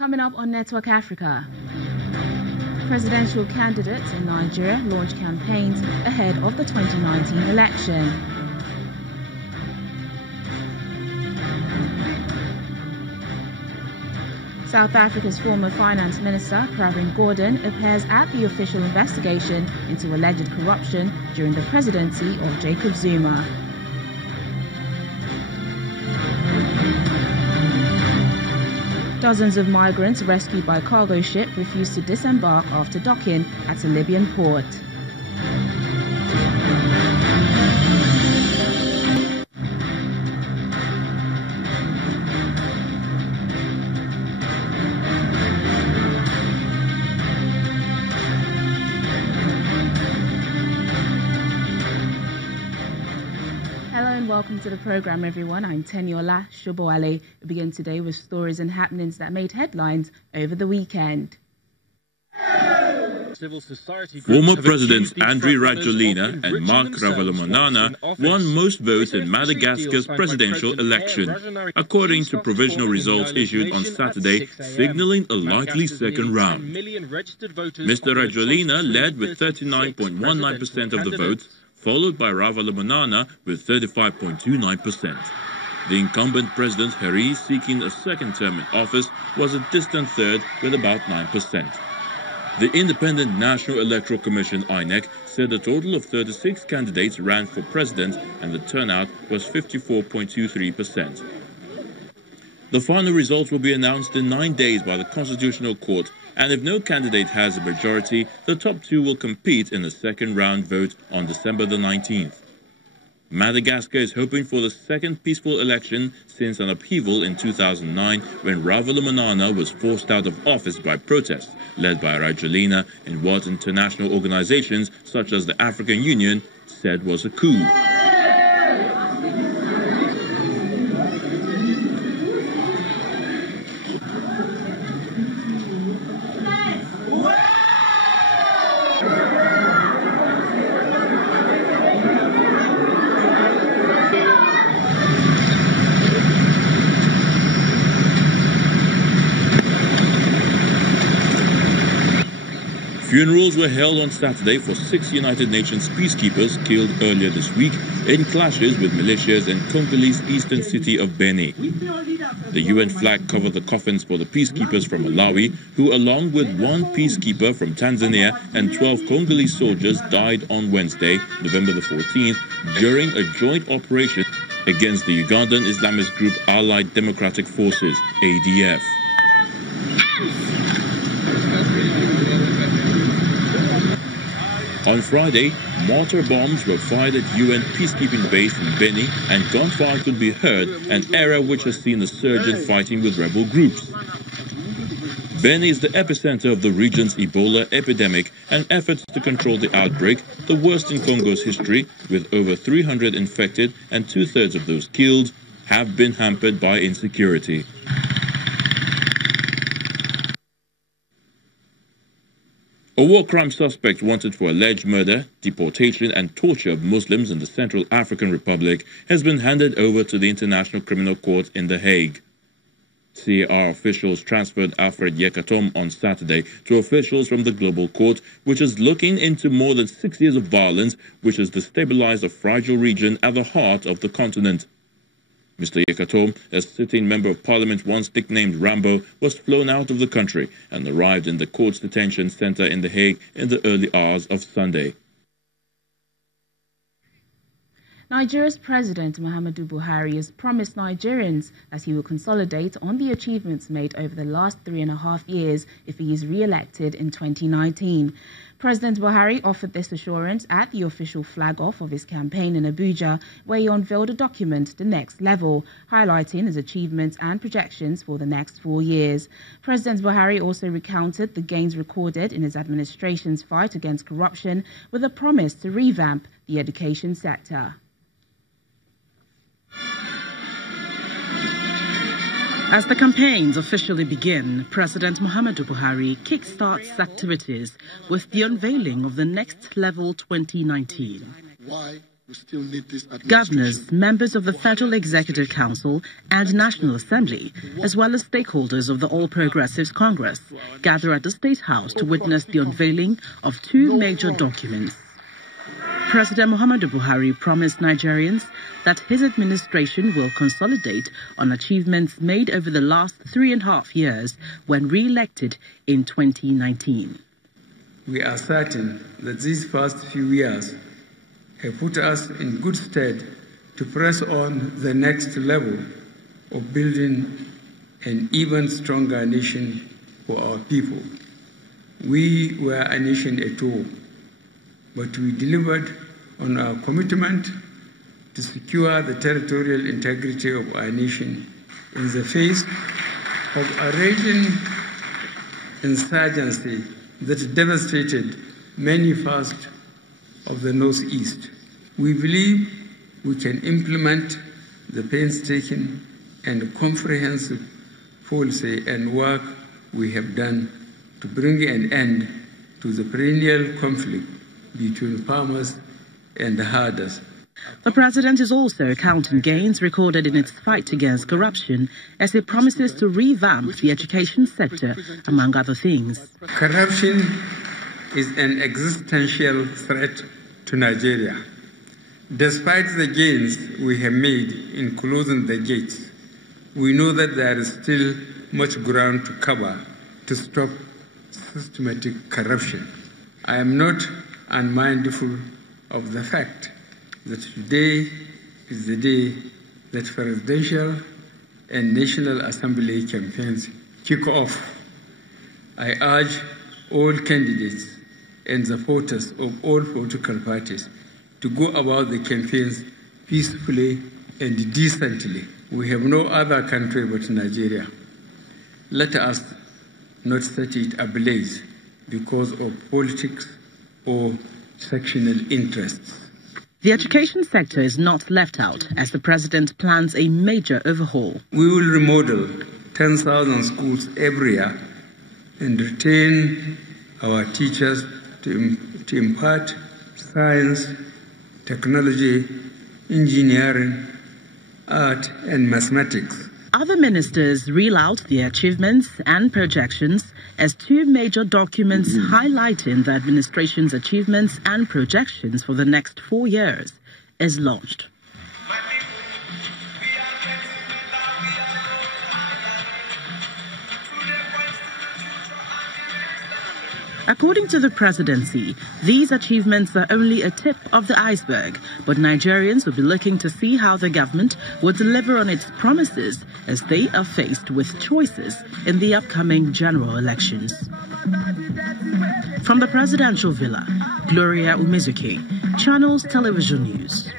Coming up on Network Africa, presidential candidates in Nigeria launch campaigns ahead of the 2019 election. South Africa's former finance minister, Pravin Gordhan, appears at the official investigation into alleged corruption during the presidency of Jacob Zuma. Dozens of migrants rescued by cargo ship refused to disembark after docking at a Libyan port. Welcome to the program, everyone. I'm Teniola Shoboale. We begin today with stories and happenings that made headlines over the weekend. Former Presidents Andry Rajoelina and Marc Ravalomanana won most votes in Madagascar's presidential election, according to provisional results issued on Saturday, signaling a likely second round. Mr. Rajoelina led with 39.19% of the votes, followed by Ravalomanana with 35.29%. The incumbent President Harry, seeking a second term in office, was a distant third with about 9%. The Independent National Electoral Commission, INEC, said a total of 36 candidates ran for president and the turnout was 54.23%. The final results will be announced in 9 days by the Constitutional Court, and if no candidate has a majority, the top two will compete in a second round vote on December the 19th. Madagascar is hoping for the second peaceful election since an upheaval in 2009 when Ravalomanana was forced out of office by protests led by Rajoelina in what international organizations such as the African Union said was a coup. Funerals were held on Saturday for 6 United Nations peacekeepers killed earlier this week in clashes with militias in Congolese eastern city of Beni. The UN flag covered the coffins for the peacekeepers from Malawi, who along with one peacekeeper from Tanzania and 12 Congolese soldiers died on Wednesday, November the 14th, during a joint operation against the Ugandan Islamist group Allied Democratic Forces, ADF. On Friday, mortar bombs were fired at UN peacekeeping base in Beni, and gunfire could be heard, an area which has seen a surge in fighting with rebel groups. Beni is the epicenter of the region's Ebola epidemic, and efforts to control the outbreak, the worst in Congo's history, with over 300 infected and two-thirds of those killed, have been hampered by insecurity. A war crime suspect wanted for alleged murder, deportation and torture of Muslims in the Central African Republic has been handed over to the International Criminal Court in The Hague. C.A.R. officials transferred Alfred Yekatom on Saturday to officials from the Global Court, which is looking into more than 6 years of violence, which has destabilized a fragile region at the heart of the continent. Mr. Yekatom, a sitting member of parliament once nicknamed Rambo, was flown out of the country and arrived in the court's detention center in The Hague in the early hours of Sunday. Nigeria's President Muhammadu Buhari has promised Nigerians that he will consolidate on the achievements made over the last 3.5 years if he is re-elected in 2019. President Buhari offered this assurance at the official flag-off of his campaign in Abuja, where he unveiled a document, The Next Level, highlighting his achievements and projections for the next 4 years. President Buhari also recounted the gains recorded in his administration's fight against corruption, with a promise to revamp the education sector. As the campaigns officially begin, President Muhammadu Buhari kickstarts activities with the unveiling of the Next Level 2019. We still need this administration. Governors, members of the Federal Executive Council and National Assembly, as well as stakeholders of the All Progressives Congress, gather at the State House to witness the unveiling of two major documents. President Muhammadu Buhari promised Nigerians that his administration will consolidate on achievements made over the last 3.5 years when re-elected in 2019. We are certain that these past few years have put us in good stead to press on the next level of building an even stronger nation for our people. We were a nation at all, but we delivered on our commitment to secure the territorial integrity of our nation in the face of a raging insurgency that devastated many parts of the Northeast. We believe we can implement the painstaking and comprehensive policy and work we have done to bring an end to the perennial conflict between farmers and herders. The president is also counting gains recorded in its fight against corruption as he promises to revamp the education sector, among other things. Corruption is an existential threat to Nigeria. Despite the gains we have made in closing the gates, we know that there is still much ground to cover to stop systematic corruption. I am not unmindful of the fact that today is the day that presidential and National Assembly campaigns kick off. I urge all candidates and supporters of all political parties to go about the campaigns peacefully and decently. We have no other country but Nigeria. Let us not set it ablaze because of politics or sectional interests. The education sector is not left out as the president plans a major overhaul. We will remodel 10,000 schools every year and retain our teachers to impart science, technology, engineering, art, and mathematics. Other ministers reel out their achievements and projections as two major documents highlighting the administration's achievements and projections for the next 4 years is launched. According to the presidency, these achievements are only a tip of the iceberg, but Nigerians will be looking to see how the government will deliver on its promises as they are faced with choices in the upcoming general elections. From the presidential villa, Gloria Umezuki, Channels Television News.